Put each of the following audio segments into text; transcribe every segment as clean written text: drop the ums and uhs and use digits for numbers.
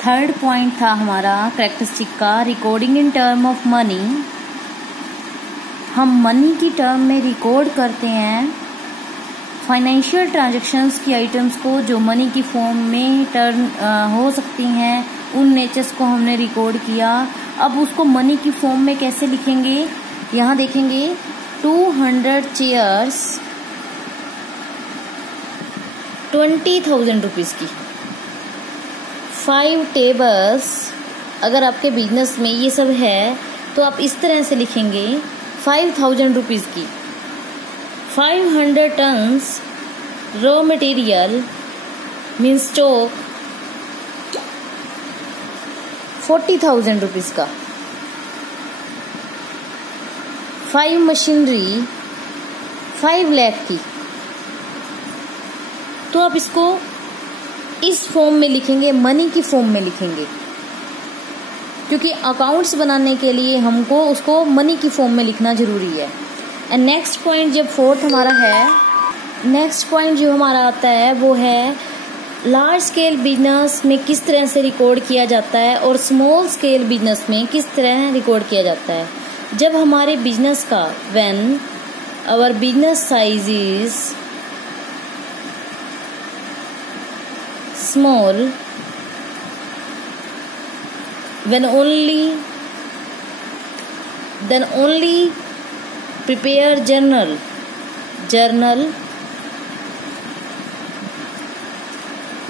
Third point था हमारा characteristic का recording in term of money. हम मनी की टर्म में रिकॉर्ड करते हैं फाइनेंशियल ट्रांजैक्शंस की आइटम्स को जो मनी की फॉर्म में टर्न हो सकती हैं, उन नेचर्स को हमने रिकॉर्ड किया। अब उसको मनी की फॉर्म में कैसे लिखेंगे, यहाँ देखेंगे 200 चेयर्स 20,000 रुपीज़ की, 5 टेबल्स, अगर आपके बिजनेस में ये सब है तो आप इस तरह से लिखेंगे 5,000 रुपीज़ की, 500 tons raw material means stock 40,000 rupees का, 5 मशीनरी 5 लाख की। तो आप इसको इस फॉर्म में लिखेंगे, मनी की फॉर्म में लिखेंगे, क्योंकि अकाउंट्स बनाने के लिए हमको उसको मनी की फॉर्म में लिखना जरूरी है। एंड नेक्स्ट पॉइंट जब फोर्थ हमारा है, नेक्स्ट पॉइंट जो हमारा आता है वो है लार्ज स्केल बिजनेस में किस तरह से रिकॉर्ड किया जाता है और स्मॉल स्केल बिजनेस में किस तरह रिकॉर्ड किया जाता है। जब हमारे बिजनेस का when our business size is small, then only prepare journal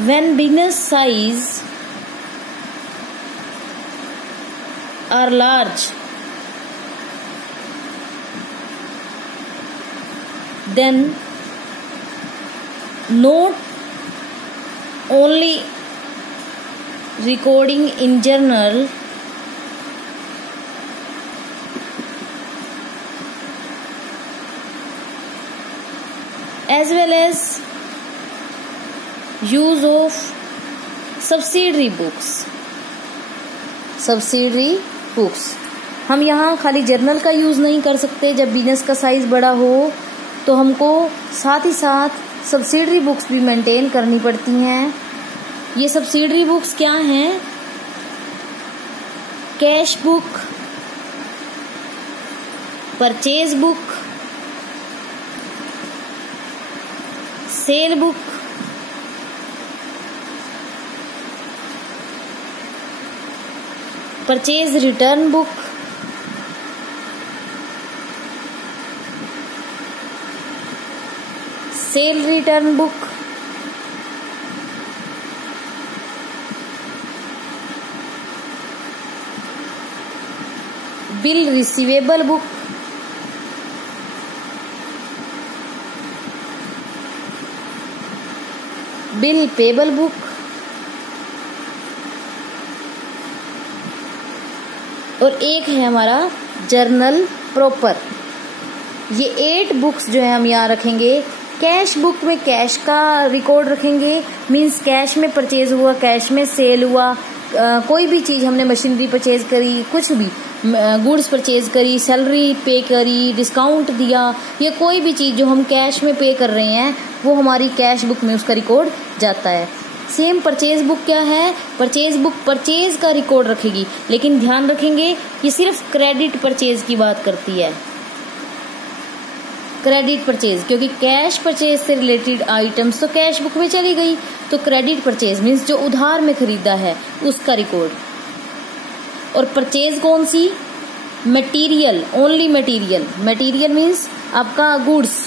when business size are large, then note only recording in journal as well as use of subsidiary books। हम यहाँ खाली जर्नल का यूज़ नहीं कर सकते। जब business का size बड़ा हो तो हमको साथ ही साथ सब्सिडरी बुक्स भी मेंटेन करनी पड़ती हैं। ये सब्सिडरी बुक्स क्या हैं? Cash book, purchase book, cell book, purchase return book, cell return book, bill receivable book, bill payable book, और एक है हमारा जर्नल प्रॉपर। ये 8 बुक्स जो है हम यहाँ रखेंगे। कैश बुक में कैश का रिकॉर्ड रखेंगे, मींस कैश में परचेज हुआ, कैश में सेल हुआ, कोई भी चीज हमने मशीनरी परचेज करी, कुछ भी गुड्स परचेज करी, सैलरी पे करी, डिस्काउंट दिया, या कोई भी चीज जो हम कैश में पे कर रहे हैं वो हमारी कैश बुक में उसका रिकॉर्ड जाता है। सेम परचेज बुक क्या है? परचेज बुक परचेज का रिकॉर्ड रखेगी, लेकिन ध्यान रखेंगे ये सिर्फ क्रेडिट परचेज की बात करती है, क्रेडिट परचेज, क्योंकि कैश परचेज से रिलेटेड आइटम्स तो कैश बुक में चली गई, तो क्रेडिट परचेज मीन्स जो उधार में खरीदा है उसका रिकॉर्ड। और परचेज कौन सी? Material, only material. Material means आपका गुड्स,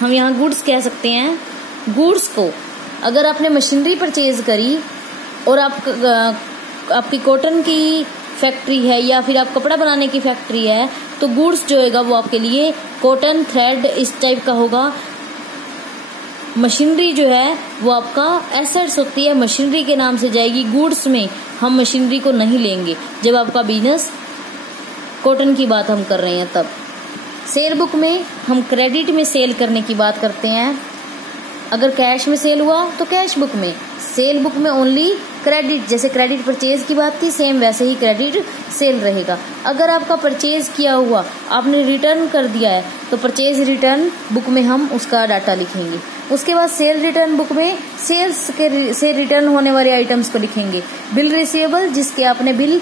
हम यहाँ गुड्स कह सकते हैं। गुड्स को अगर आपने मशीनरी परचेज करी और आपकी कॉटन की फैक्ट्री है या फिर आप कपड़ा बनाने की फैक्ट्री है, तो गुड्स जो होगा वो आपके लिए कॉटन, थ्रेड, इस टाइप का होगा। मशीनरी जो है वो आपका एसेट्स होती है, मशीनरी के नाम से जाएगी। गुड्स में हम मशीनरी को नहीं लेंगे जब आपका बिजनेस कॉटन की बात हम कर रहे हैं तब। सेल बुक में हम क्रेडिट में सेल करने की बात करते हैं। अगर कैश में सेल हुआ तो कैश बुक में, सेल बुक में ओनली क्रेडिट, जैसे क्रेडिट परचेज की बात थी सेम वैसे ही क्रेडिट सेल रहेगा। अगर आपका परचेज किया हुआ आपने रिटर्न कर दिया है तो परचेज रिटर्न बुक में हम उसका डाटा लिखेंगे। उसके बाद सेल रिटर्न बुक में सेल्स के से रिटर्न होने वाले आइटम्स को लिखेंगे। बिल रिसीवेबल, जिसके आपने बिल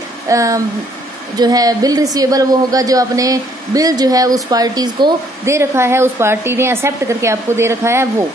जो है बिल रिसीवेबल वो होगा जो आपने बिल जो है उस पार्टी को दे रखा है, उस पार्टी ने एक्सेप्ट करके आपको दे रखा है वो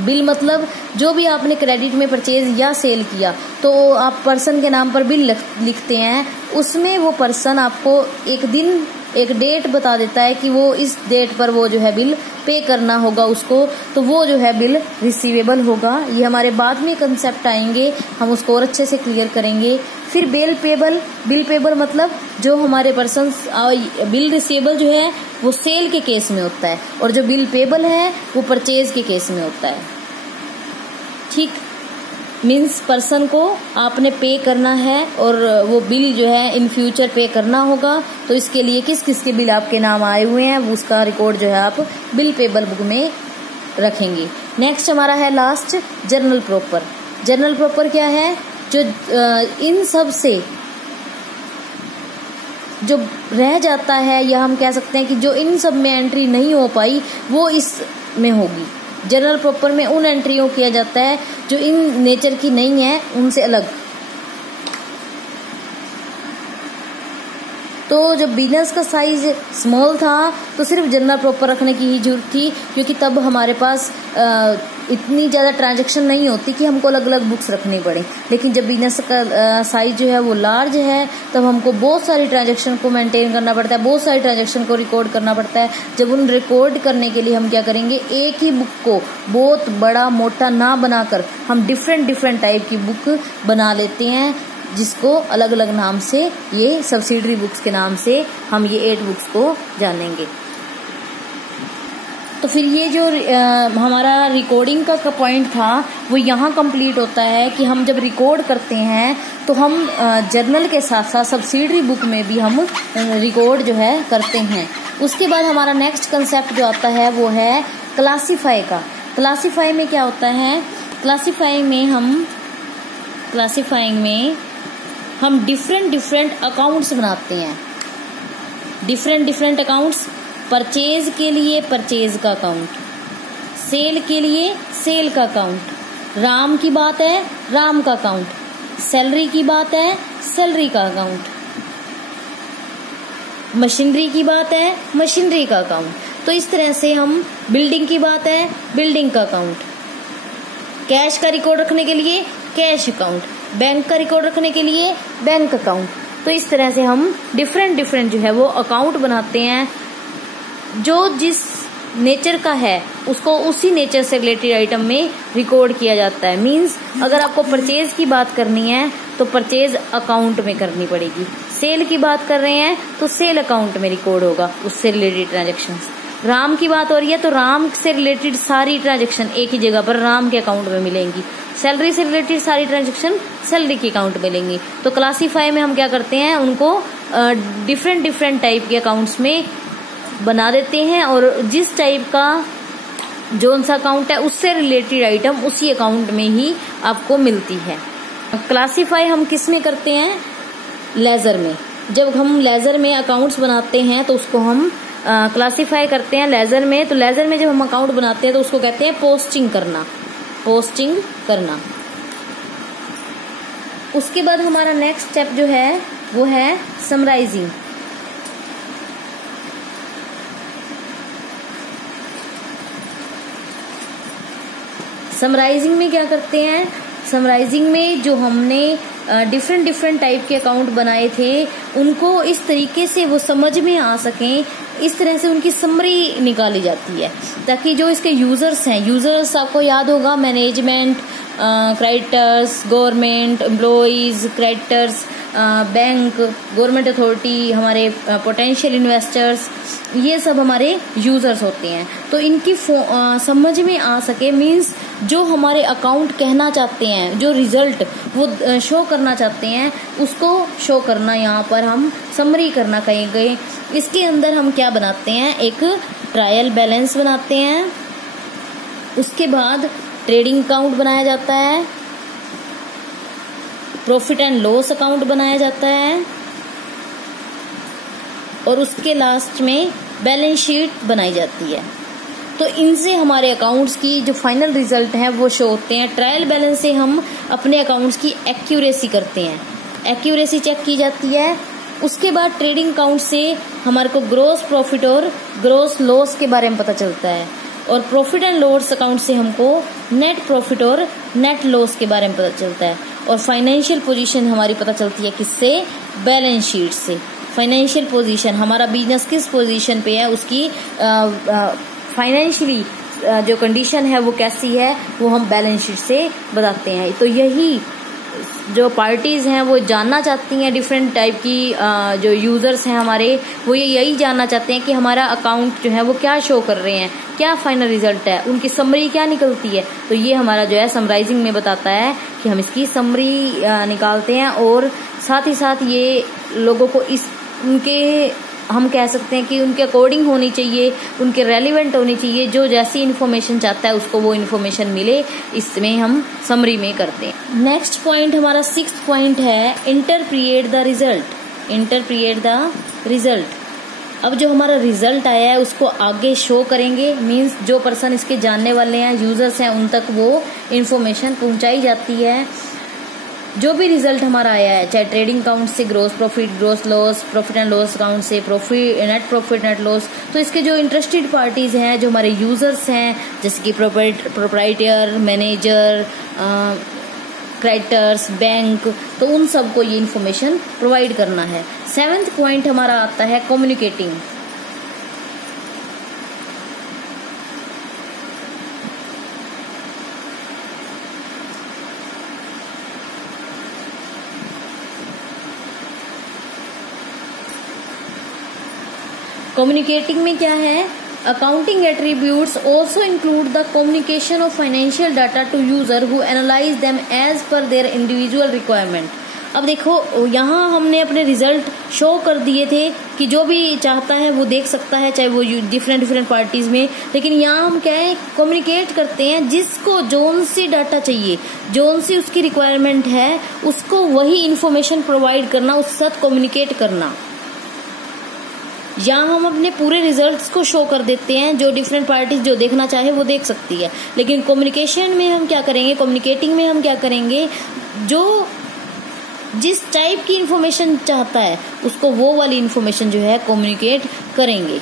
बिल। मतलब जो भी आपने क्रेडिट में परचेज या सेल किया तो आप पर्सन के नाम पर बिल लिखते हैं, उसमें वो पर्सन आपको एक दिन एक डेट बता देता है कि वो इस डेट पर वो जो है बिल पे करना होगा उसको, तो वो जो है बिल रिसीवेबल होगा। ये हमारे बाद में कंसेप्ट आएंगे, हम उसको और अच्छे से क्लियर करेंगे। फिर बिल पेबल मतलब जो हमारे पर्सन बिल रिसीवेबल जो है वो सेल के केस में होता है और जो बिल पेबल है वो परचेज के केस में होता है। ठीक, मीन्स पर्सन को आपने पे करना है और वो बिल जो है इन फ्यूचर पे करना होगा, तो इसके लिए किस किस के बिल आपके नाम आए हुए हैं उसका रिकॉर्ड जो है आप बिल पेबल बुक में रखेंगे। नेक्स्ट हमारा है last journal proper. Journal proper क्या है? जो इन सब से जो रह जाता है, या हम कह सकते हैं कि जो इन सब में एंट्री नहीं हो पाई वो इस में होगी। जर्नल प्रॉपर में उन एंट्रियों किया जाता है जो इन नेचर की नहीं है, उनसे अलग। तो जब बिजनेस का साइज स्मॉल था तो सिर्फ जर्नल प्रॉपर रखने की ही जरूरत थी, क्योंकि तब हमारे पास इतनी ज्यादा ट्रांजैक्शन नहीं होती कि हमको अलग अलग बुक्स रखनी पड़े। लेकिन जब बिजनेस का साइज जो है वो लार्ज है तब हमको बहुत सारी ट्रांजैक्शन को मेंटेन करना पड़ता है, बहुत सारी ट्रांजैक्शन को रिकॉर्ड करना पड़ता है। जब उन रिकॉर्ड करने के लिए हम क्या करेंगे, एक ही बुक को बहुत बड़ा मोटा ना बनाकर हम डिफरेंट टाइप की बुक बना लेते हैं, जिसको अलग अलग नाम से, ये सब्सिडरी बुक्स के नाम से हम ये 8 बुक्स को जानेंगे। तो फिर ये जो हमारा रिकॉर्डिंग का पॉइंट था वो यहाँ कंप्लीट होता है कि हम जब रिकॉर्ड करते हैं तो हम जर्नल के साथ साथ सब्सिडरी बुक में भी हम रिकॉर्ड जो है करते हैं। उसके बाद हमारा नेक्स्ट कंसेप्ट जो आता है वो है क्लासीफाई का। क्लासीफाई में क्या होता है? क्लासीफाइंग में हम डिफरेंट अकाउंट्स बनाते हैं। डिफरेंट अकाउंट्स, परचेज के लिए परचेज का अकाउंट, सेल के लिए सेल का अकाउंट, राम की बात है राम का अकाउंट, सैलरी की बात है सैलरी का अकाउंट, मशीनरी की बात है मशीनरी का अकाउंट। तो इस तरह से हम, बिल्डिंग की बात है बिल्डिंग का अकाउंट, कैश का रिकॉर्ड रखने के लिए कैश अकाउंट, बैंक का रिकॉर्ड रखने के लिए बैंक अकाउंट। तो इस तरह से हम डिफरेंट जो है वो अकाउंट बनाते हैं। जो जिस नेचर का है उसको उसी नेचर से रिलेटेड आइटम में रिकॉर्ड किया जाता है। मींस अगर आपको परचेज की बात करनी है तो परचेज अकाउंट में करनी पड़ेगी, सेल की बात कर रहे हैं तो सेल अकाउंट में रिकॉर्ड होगा उससे रिलेटेड ट्रांजेक्शन्स। राम की बात हो रही है तो राम से रिलेटेड सारी ट्रांजेक्शन एक ही जगह पर राम के अकाउंट में मिलेंगी। सैलरी से रिलेटेड सारी ट्रांजेक्शन सैलरी के अकाउंट में मिलेंगी। तो क्लासीफाई में हम क्या करते हैं, उनको डिफरेंट टाइप के अकाउंट्स में बना देते हैं और जिस टाइप का जो सा अकाउंट है उससे रिलेटेड आइटम उसी अकाउंट में ही आपको मिलती है। क्लासीफाई हम किस में करते हैं? लेजर में। जब हम लेजर में अकाउंट्स बनाते हैं तो उसको हम क्लासीफाई करते हैं लेजर में। तो लेजर में जब हम अकाउंट बनाते हैं तो उसको कहते हैं पोस्टिंग करना। उसके बाद हमारा नेक्स्ट स्टेप जो है वो है समराइजिंग। समराइजिंग में क्या करते हैं? समराइजिंग में जो हमने डिफरेंट टाइप के अकाउंट बनाए थे उनको इस तरीके से वो समझ में आ सकें, इस तरह से उनकी समरी निकाली जाती है ताकि जो इसके यूजर्स आपको याद होगा, management, creditors, government employees, creditors, bank, government authority, हमारे पोटेंशियल इन्वेस्टर्स, ये सब हमारे यूजर्स होते हैं। तो इनकी समझ में आ सके, मींस जो हमारे अकाउंट कहना चाहते हैं, जो रिजल्ट वो शो करना चाहते हैं उसको शो करना, यहाँ पर हम समरी करना कहेंगे। इसके अंदर हम क्या बनाते हैं, एक ट्रायल बैलेंस बनाते हैं, उसके बाद ट्रेडिंग अकाउंट बनाया जाता है, प्रॉफिट एंड लॉस अकाउंट बनाया जाता है और उसके लास्ट में बैलेंस शीट बनाई जाती है। तो इनसे हमारे अकाउंट्स की जो फाइनल रिजल्ट है वो शो होते हैं। ट्रायल बैलेंस से हम अपने अकाउंट्स की एक्यूरेसी करते हैं, एक्यूरेसी चेक की जाती है। उसके बाद ट्रेडिंग अकाउंट से हमारे को ग्रोस प्रॉफिट और ग्रोस लॉस के बारे में पता चलता है, और प्रॉफिट एंड लॉस अकाउंट से हमको नेट प्रॉफिट और नेट लॉस के बारे में पता चलता है। और फाइनेंशियल पोजीशन हमारी पता चलती है किससे? बैलेंस शीट से। फाइनेंशियल पोजीशन, हमारा बिजनेस किस पोजीशन पे है, उसकी फाइनेंशियली जो कंडीशन है वो कैसी है, वो हम बैलेंस शीट से बताते हैं। तो यही जो पार्टीज हैं वो जानना चाहती हैं, डिफरेंट टाइप की जो यूजर्स हैं हमारे, वो यही जानना चाहते हैं कि हमारा अकाउंट जो है वो क्या शो कर रहे हैं, क्या फाइनल रिजल्ट है, उनकी समरी क्या निकलती है। तो ये हमारा जो है समराइजिंग में बताता है कि हम इसकी समरी निकालते हैं, और साथ ही साथ ये लोगों को इस उनके हम कह सकते हैं कि उनके अकॉर्डिंग होनी चाहिए, उनके रेलिवेंट होनी चाहिए, जो जैसी इन्फॉर्मेशन चाहता है उसको वो इन्फॉर्मेशन मिले, इसमें हम समरी में करते हैं। नेक्स्ट पॉइंट हमारा 6th पॉइंट है interpret the result. Interpret the result. अब जो हमारा रिजल्ट आया है उसको आगे शो करेंगे, मींस जो पर्सन इसके जानने वाले हैं, यूजर्स हैं, उन तक वो इन्फॉर्मेशन पहुंचाई जाती है। जो भी रिजल्ट हमारा आया है, चाहे ट्रेडिंग अकाउंट से gross profit, gross loss, profit and loss account से प्रॉफिट नेट लॉस, तो इसके जो इंटरेस्टेड पार्टीज हैं, जो हमारे यूजर्स हैं, जैसे कि प्रोप्राइटर, मैनेजर, क्रेडिटर्स, बैंक, तो उन सबको ये इन्फॉर्मेशन प्रोवाइड करना है। 7th पॉइंट हमारा आता है कम्युनिकेटिंग। कम्युनिकेटिंग में क्या है? Accounting attributes also include the communication of financial data to user who analyse them as per their individual requirement. अब देखो, यहाँ हमने अपने रिजल्ट शो कर दिए थे कि जो भी चाहता है वो देख सकता है, चाहे वो डिफरेंट पार्टीज में, लेकिन यहाँ हम क्या है, कम्युनिकेट करते हैं जिसको जोन सी डाटा चाहिए, जोन सी उसकी रिक्वायरमेंट है, उसको वही इन्फॉर्मेशन प्रोवाइड करना, उसके साथ कम्युनिकेट करना। यहाँ हम अपने पूरे रिजल्ट्स को शो कर देते हैं, जो डिफरेंट पार्टीज जो देखना चाहे वो देख सकती है। लेकिन कम्युनिकेशन में हम क्या करेंगे, कम्युनिकेटिंग में हम क्या करेंगे, जो जिस टाइप की इन्फॉर्मेशन चाहता है उसको वो वाली इन्फॉर्मेशन जो है कम्युनिकेट करेंगे।